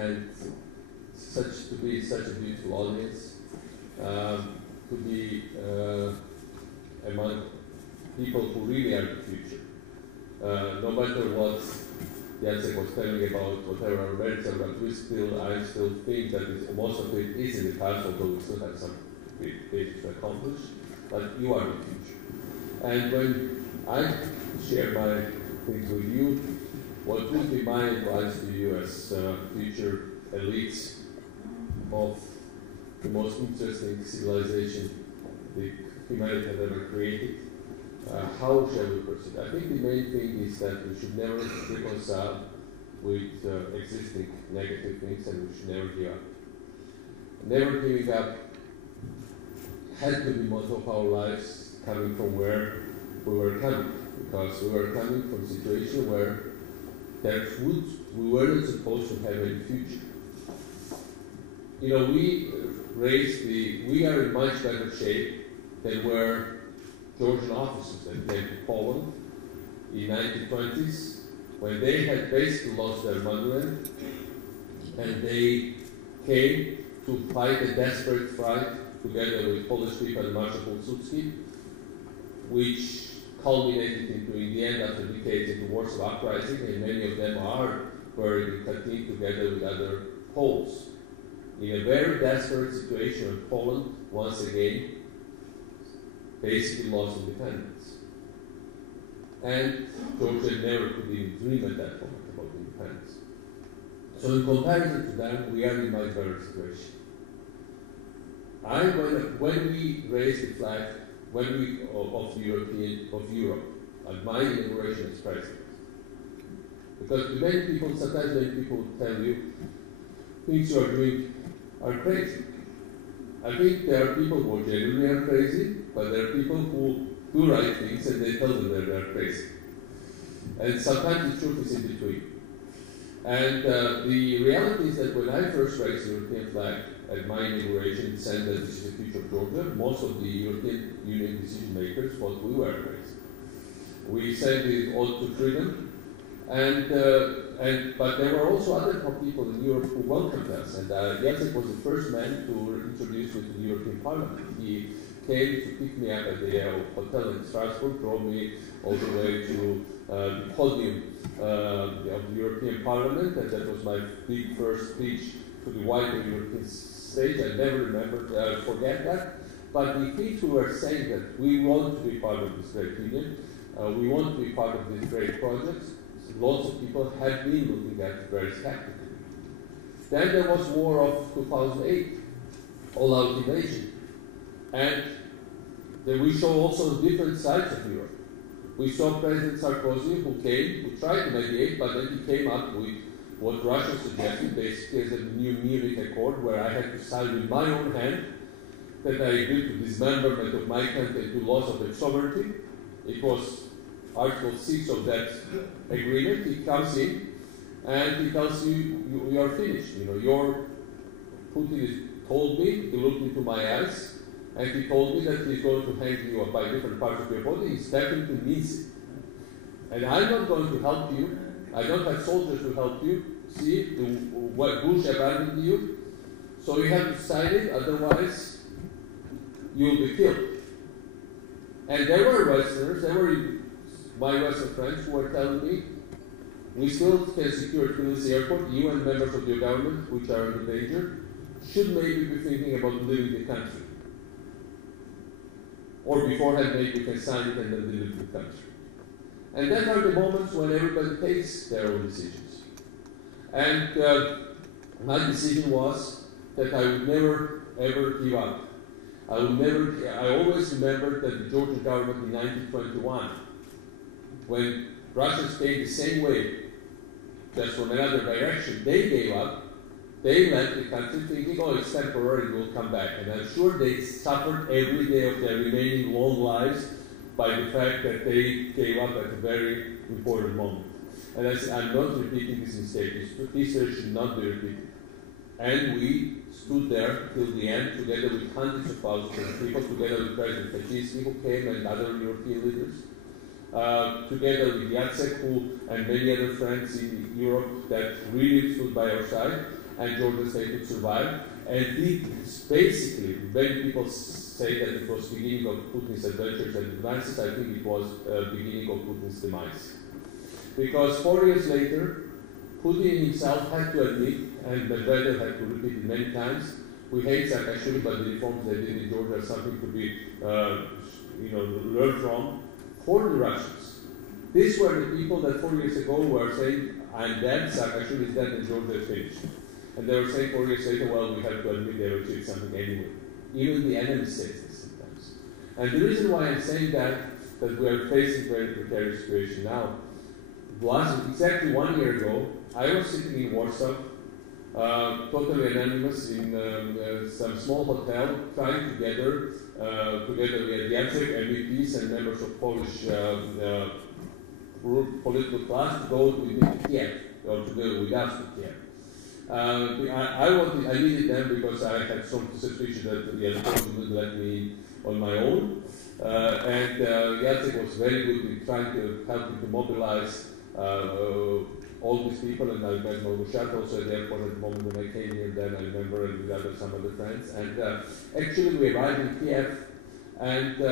and to be such a beautiful audience, to be among people who really are the future. No matter what Jacek was telling about whatever our merits are, but I still think that most of it is in the past, although we still have some things to accomplish, but you are the future. And when I share my things with you, what would be my advice to you as future elites of the most interesting civilization the humanity has ever created? How shall we proceed? I think the main thing is that we should never reconcile with existing negative things, and we should never give up. Never giving up had to be motto of our lives, coming from where we were coming, because we were coming from a situation where we weren't supposed to have any future. You know, we are in much better shape than were Georgian officers that came to Poland in the 1920s, when they had basically lost their motherland, and they came to fight a desperate fight together with Polish people and Marshal Pilsudski, which culminated into, in the end, after decades, into Warsaw Uprising, and many of them are buried in Katyn together with other Poles. In a very desperate situation, Poland, once again, basically lost independence. And Georgia never could even dream at that moment about independence. So in comparison to them, we are in a much better situation. When we raised the flag of Europe at my inauguration as president, because sometimes many people will tell you things you are doing are crazy. I think there are people who genuinely are crazy, but there are people who do right things and they tell them that they are crazy. And sometimes the truth is in between. And the reality is that when I first raised the European flag at my inauguration, saying that this is the future of Georgia, most of the European Union decision makers thought we were crazy. We said we ought to freedom, but there were also other people in Europe who welcomed us, and Jacek was the first man to introduce me to the European Parliament. He came to pick me up at the hotel in Strasbourg, drove me all the way to the podium of the European Parliament, and that was my big first speech to the wider European stage. I never forget that. But the things we were saying, that we want to be part of this great union, we want to be part of these great projects, lots of people had been looking at very skeptically. Then there was war of 2008, all-out invasion. And then we saw also different sides of Europe. We saw President Sarkozy, who tried to mediate, but then he came up with what Russia suggested, basically as a new Munich Accord, where I had to sign with my own hand that I agreed to dismemberment of my country to loss of its sovereignty. It was Article 6 of that agreement. He comes in and he tells you, you are finished. You know, Putin told me, he looked into my eyes, and he told me that he's going to hang you up by different parts of your body. He definitely means it. And I'm not going to help you. I don't have soldiers to help you. See, what Bush abandoned you. So you have to sign it, otherwise you'll be killed. And there were Westerners, my Western friends, who were telling me, we still can secure Tbilisi airport. You and members of your government, which are in danger, should maybe be thinking about leaving the country. Or beforehand, maybe you can sign it and then leave the country. And that are the moments when everybody takes their own decisions. And my decision was that I would never, ever give up. I always remembered that the Georgian government in 1921, when Russians came the same way, just from another direction, they gave up. They left the country thinking, oh, it's temporary, we'll come back. And I'm sure they suffered every day of their remaining long lives by the fact that they gave up at a very important moment. And I said, I'm not repeating this mistake. This should not be repeated. And we stood there till the end, together with hundreds of thousands of people, together with President Kaczynski, who came, and other European leaders, together with Jacek, and many other friends in Europe that really stood by our side. and Georgian state would survive. And it's basically, when people say that it was beginning of Putin's adventures and advances, I think it was beginning of Putin's demise. Because 4 years later, Putin himself had to admit, and Medvedev had to repeat it many times, we hate Saakashvili, but the reforms they did in Georgia are something to be learned from. For the Russians, these were the people that 4 years ago were saying, I'm dead, Saakashvili is dead, and Georgia is finished. And they were saying 4 years later, well, we have to admit they achieved something anyway. Even the enemy says this sometimes. And the reason why I'm saying that we are facing a very precarious situation now, was exactly 1 year ago, I was sitting in Warsaw, totally anonymous in some small hotel, trying together with Jacek, MEPs and members of Polish political class to go to Kiev, or to go with us to Kiev. I needed them because I had some suspicion that the Polish wouldn't let me on my own. And Jacek was very good in trying to help me to mobilize all these people, and I met Małgorzata also at the airport at the moment when I came here. Then I remember, and with some other friends. And actually, we arrived in Kiev, and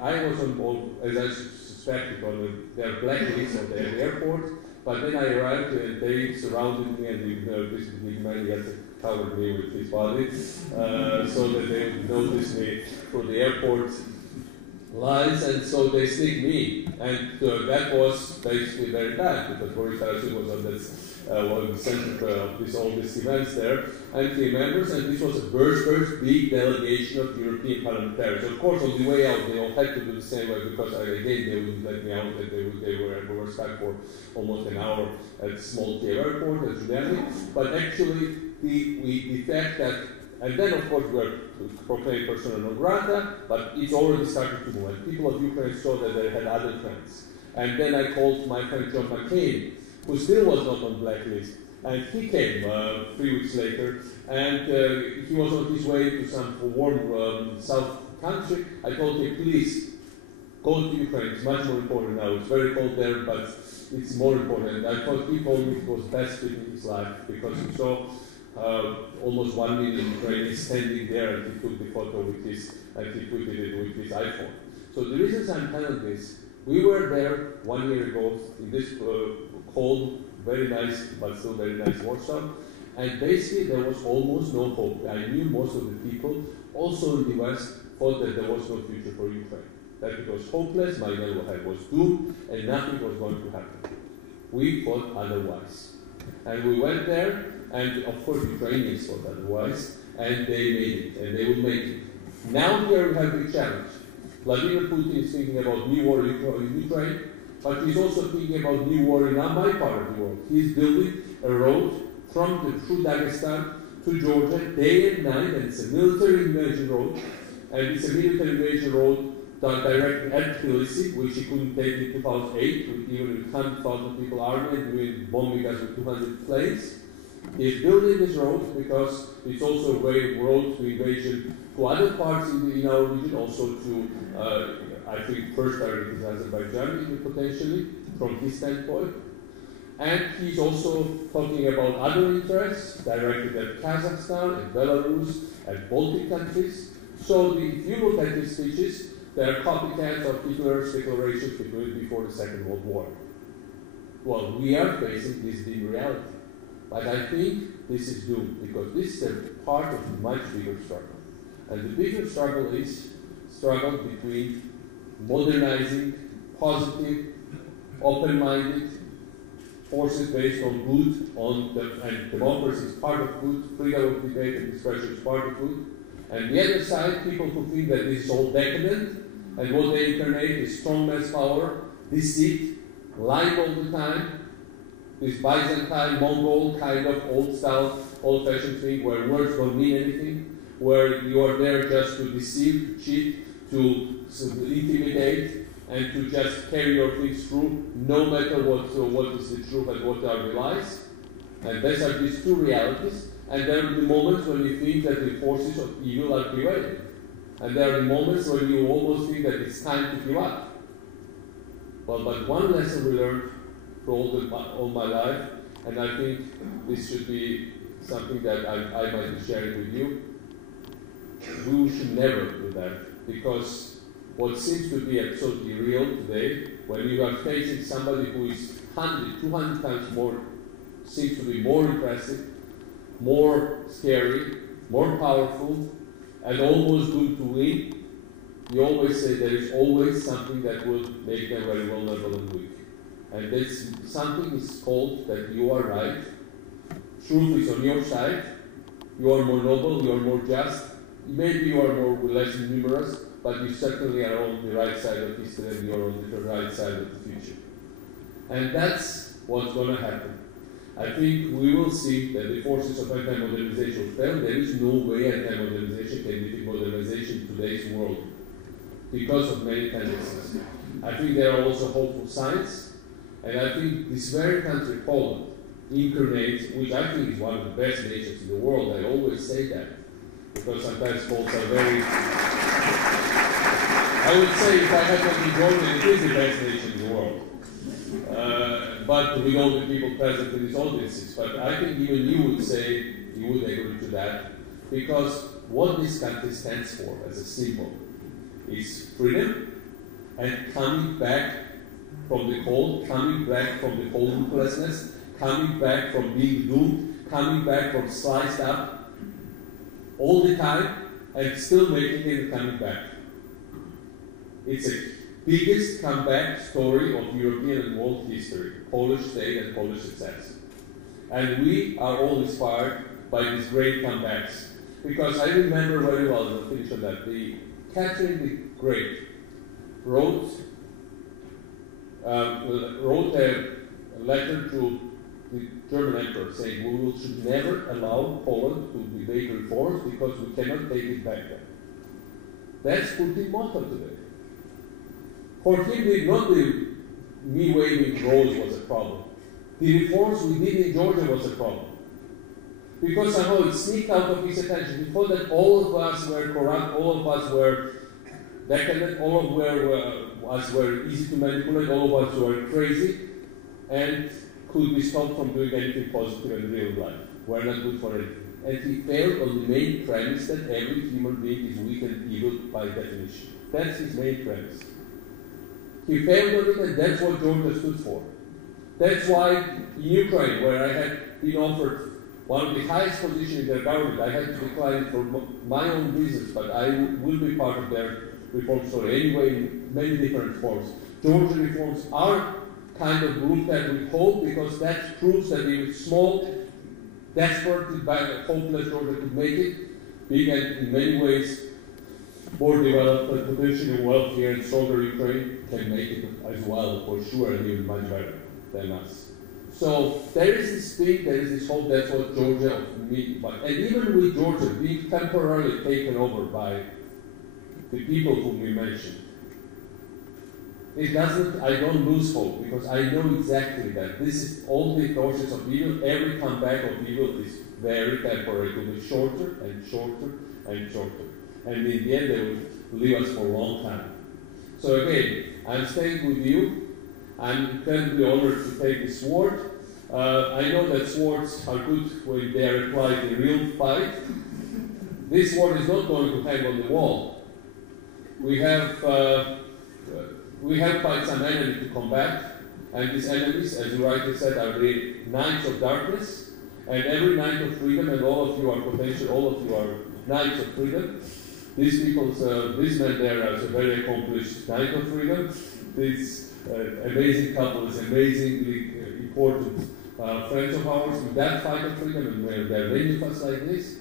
I was on, as I suspected, on their blacklist of the airport. But then I arrived, and they surrounded me, and this big man covered me with his body, so that they would notice me through the airport lines, and so they sneaked me, and that was basically very bad because Boris Tarasuk was on this, the center of all these events there, and he remembers, and this was a first big delegation of European parliamentarians. Of course, on the way out, they all had to do the same way because again they wouldn't let me out, and they were stuck for almost an hour at small Kiev airport at Giuliani. But actually, the fact that. And then, of course, we were proclaimed persona non grata, but it's already started to move. And people of Ukraine saw that they had other friends. And then I called my friend John McCain, who still was not on blacklist. And he came 3 weeks later, and he was on his way to some warm south country. I told him, please, go to Ukraine. It's much more important now. It's very cold there, but it's more important. I thought he told me it was best fit in his life because he saw almost 1 million Ukrainians standing there, and he took the photo with his, and he tweeted it with his iPhone. So the reasons I'm telling this, we were there 1 year ago in this cold, very nice, but still very nice Warsaw, and basically there was almost no hope. I knew most of the people, also in the West, thought that there was no future for Ukraine, that it was hopeless, my neighborhood was doomed, and nothing was going to happen. We thought otherwise. And we went there, and of course Ukrainians thought otherwise, and they made it, and they will make it. Now here we have a challenge. Vladimir Putin is thinking about new war in Ukraine, but he's also thinking about new war in my part of the world. He's building a road through Dagestan to Georgia day and night, and it's a military invasion road, and it's a military invasion road directly at Tbilisi, which he couldn't take in 2008, with even with 100,000 people army and doing bombing us with 200 planes. He's building this road because it's also a way road to invasion to other parts in our region, also to, I think, first target is Azerbaijan potentially, from his standpoint. And he's also talking about other interests directed at Kazakhstan and Belarus and Baltic countries. So if you look at his speeches, they are copycats of Hitler's declarations before the Second World War. Well, we are facing this big reality. But I think this is doomed because this is a part of a much bigger struggle. And the bigger struggle is struggle between modernizing, positive, open-minded forces based on good, and democracy is part of good, freedom of debate and expression is part of good. And the other side, people who think that this is all decadent, and what they incarnate is strongman's power, deceit, lying all the time, this Byzantine, Mongol kind of old-style, old-fashioned thing where words don't mean anything, where you are there just to deceive, cheat, to intimidate, and to just carry your things through, no matter what is the truth and what are the lies. And these are these two realities. And there are the moments when you think that the forces of evil are prevailing. And there are the moments when you almost think that it's time to give up. Well, but one lesson we learned for all my life, and I think this should be something that I might be sharing with you. We should never do that, because what seems to be absolutely real today, when you are facing somebody who is 100, 200 times more, seems to be more impressive, more scary, more powerful, and almost good to win, you always say there is always something that will make them very vulnerable and weak. And this something is called that you are right, truth is on your side, you are more noble, you are more just, maybe you are more less numerous, but you certainly are on the right side of history and you are on the right side of the future. And that's what's going to happen. I think we will see that the forces of anti-modernization fail. There is no way anti-modernization can defeat modernization in today's world because of many tendencies. I think there are also hopeful signs, and I think this very country, Poland, incarnates, which I think is one of the best nations in the world. I always say that, because sometimes Poles are very... I would say if I had not been Georgia, it is the best nation in the world. But with all the people present in these audiences. But I think even you would say, you would agree to that, because what this country stands for as a symbol is freedom and coming back from the cold, coming back from the hopelessness, coming back from being doomed, coming back from sliced up all the time, and still making it and coming back. It's a biggest comeback story of European and world history, Polish state and Polish success. And we are all inspired by these great comebacks. Because I remember very well, I'll finish on that, Catherine the Great wrote a letter to the German emperor saying we should never allow Poland to make reforms because we cannot take it back then. That's Putin's motto today. For him, not the me waving roads was a problem. The reforms we did in Georgia was a problem. Because somehow it sneaked out of his attention. Before that, all of us were corrupt, all of us were decadent, all of us were easy to manipulate, all of us were crazy, and could be stopped from doing anything positive in real life. We're not good for anything. And he failed on the main premise that every human being is weak and evil by definition. That's his main premise. He failed on it, and that's what Georgia stood for. That's why in Ukraine, where I had been offered one of the highest positions in their government, I had to decline for my own reasons, but I will be part of their reform story anyway in many different forms. Georgian reforms are kind of looked at with hope, because that proves that a small, desperate, hopeless Georgia could make it big, and in many ways more developed and potentially wealthier and stronger Ukraine can make it as well, for sure, and even much better than us. So there is this thing, there is this hope. That's what Georgia means. And even with Georgia being temporarily taken over by the people whom we mentioned, it doesn't, I don't lose hope, because I know exactly that this is all the forces of evil. Every comeback of evil is very temporary. It will be shorter and shorter and shorter. And in the end, they will leave us for a long time. So again, I'm staying with you. I'm incredibly honored to take the sword. I know that swords are good when they are applied in real fight. This sword is not going to hang on the wall. We have quite some enemy to combat, and these enemies, as you rightly said, are the knights of darkness, and every knight of freedom, and all of you are potential, all of you are knights of freedom. These people, this man there is a very accomplished knight of freedom. This amazing couple is amazingly important friends of ours. In that fight of freedom, and where there are many of us like this,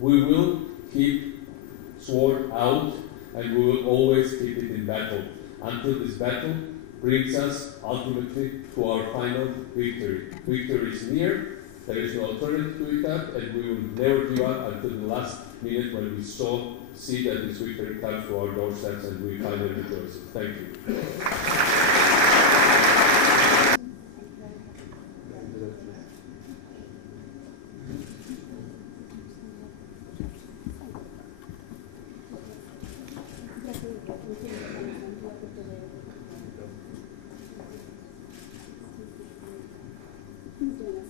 we will keep sword out, and we will always keep it in battle, until this battle brings us ultimately to our final victory. Victory is near, there is no alternative to it, and we will never give up until the last minute when we see that this victory comes to our doorsteps and we finally rejoice. Thank you. Thank you.